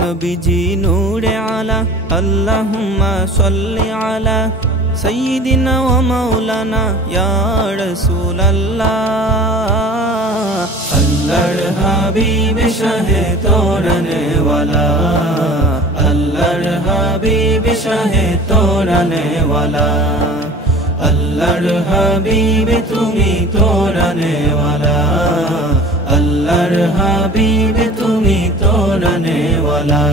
নবীজি নূরে আলা আল্লাহুম্মা সাল্লি আলা সাইয়্যিদিনা ওয়া মাওলানা ইয়া রাসূলুল্লাহ। আল্লাহর হাবিব শাহে তোরানে ওয়ালা, আল্লাহর হাবিব শাহে তোরানে ওয়ালা, আল্লাহর হাবিব তুমি তোরানে ওয়ালা, আল্লাহর হাবিব তুমি তোরানে ওয়ালা।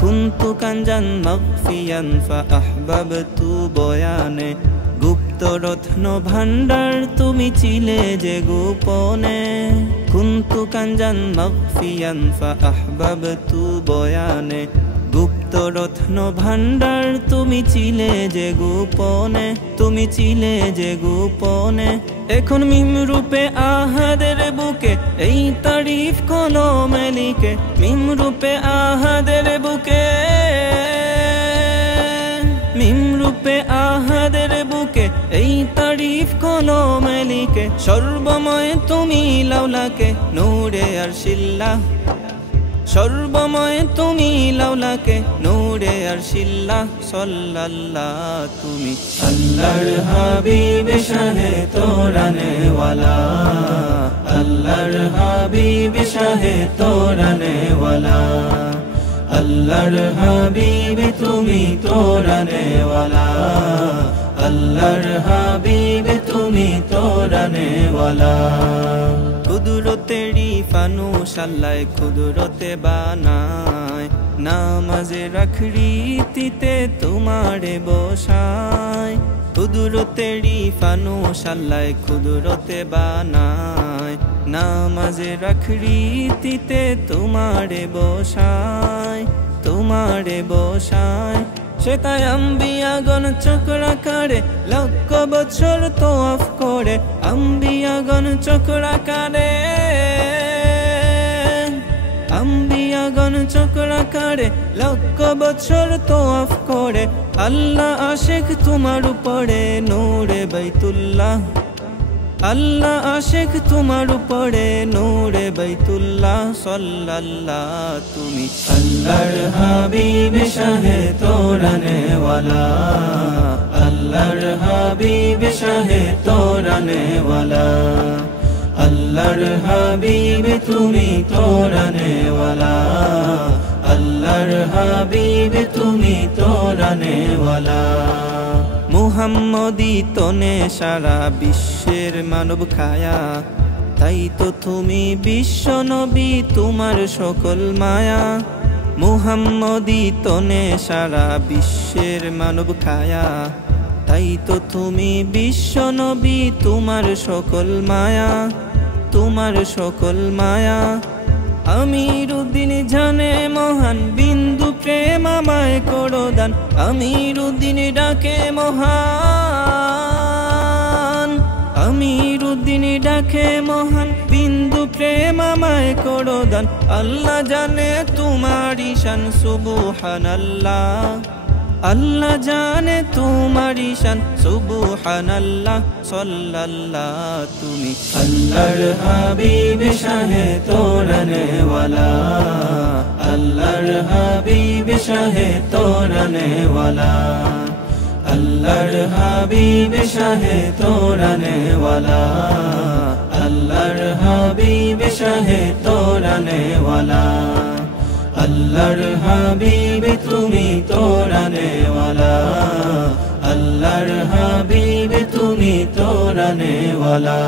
কুনতু কানজান মাগফিয়ান ফাআহবাবতু বয়ানে, গুপ্ত রত্ন ভান্ডার তুমি ছিলে যে গোপনে। কুনতু কানজান মাগফিয়ান ফাআহবাবতু বয়ানে, গুপ্ত রত্ন ভান্ডার তুমি ছিলে যে গোপনে, তুমি ছিলে যে গোপনে। এখন মিম রূপে আহাদের বুকে এই তারিফ কলমে লিখে, মিম রূপে আহাদের বুকে, মিম রূপে আহাদের বুকে এই তারিফ কলমে লিখে। সর্বময় তুমি লাউলাকে নূরে আরশিল্লাহ, সর্বময় তুমি লাউলাকে নূরে আরশিল্লাহ সাল্লাল্লাহ। তুমি আল্লাহর হাবিব শাহে তোরানে ওয়ালা, আল্লাহর হাবিব শাহে তোরানে ওয়ালা, আল্লাহর হাবিব তুমি তোরানে ওয়ালা, আল্লাহর হাবিব তুমি তোরানে ওয়ালা। কুদরতেরি ফানুস আল্লাহ কুদরতে বানায়, নামাজে রাখরিতিতে তোমারে বসায়। কুদরতেরি ফানুস আল্লাহ কুদরতে বানায়, নামাজে রাখরিতিতে তোমারে বসায়, তোমারে বসায়। সেটাই আম্বিয়াগণ চক্রাকারে লক্ষ বছর তওয়াফ করে, আম্বিয়াগণ চক্রাকারে, আম্বিয়াগণ চক্রাকারে লক্ষ বছর তওয়াফ করে। আল্লাহ আশিক তোমার উপরে নূরে বাইতুল্লাহ, আল্লাহ আশিক তোমার উপরে নূরে বাইতুল্লাহ সাল্লাল্লাহ। তুমি আল্লাহর হাবিব শাহে তোরানে ওয়ালা, আল্লাহর হাবিব শাহে তোরানে ওয়ালা, আল্লাহর হাবিব তুমি তোরানে ওয়ালা, আল্লাহর হাবিব তুমি তোরানে ওয়ালা। মুহাম্মদী তনে সারা বিশ্বের মানব খায়া, তাই তো তুমি বিশ্ব নবী তোমার সকল মায়া। মুহাম্মদী তনে সারা বিশ্বের মানব খায়া, তাই তো তুমি বিশ্ব নবী তোমার সকল মায়া, তোমার সকল মায়া। আমিরুদ্দিন জানে মহান বিন্দু প্রেম আমায় করো দান, আমিরুদ্দিন ডাকে মহান, আমিরুদ্দিন ডাকে মহান বিন্দু প্রেম আমায় করো দান। আল্লাহ জানে তোমারি শান সুবহানাল্লাহ, আল্লাহ জানে তোমারি শান সুবহানাল্লাহ সাল্লাল্লাহ। তুমি আল্লাহর হাবিব শাহে তোরানে ওয়ালা, আল্লাহর হাবিব শাহে তোরানে ওয়ালা, আল্লাহর হাবিব শাহে তোরানে ওয়ালা, আল্লাহর হাবিব শাহে তোরানে ওয়ালা, আল্লাহর হাবিব তুমি তোরানে ওয়ালা, আল্লাহর হাবিব তুমি তোরানে ওয়ালা।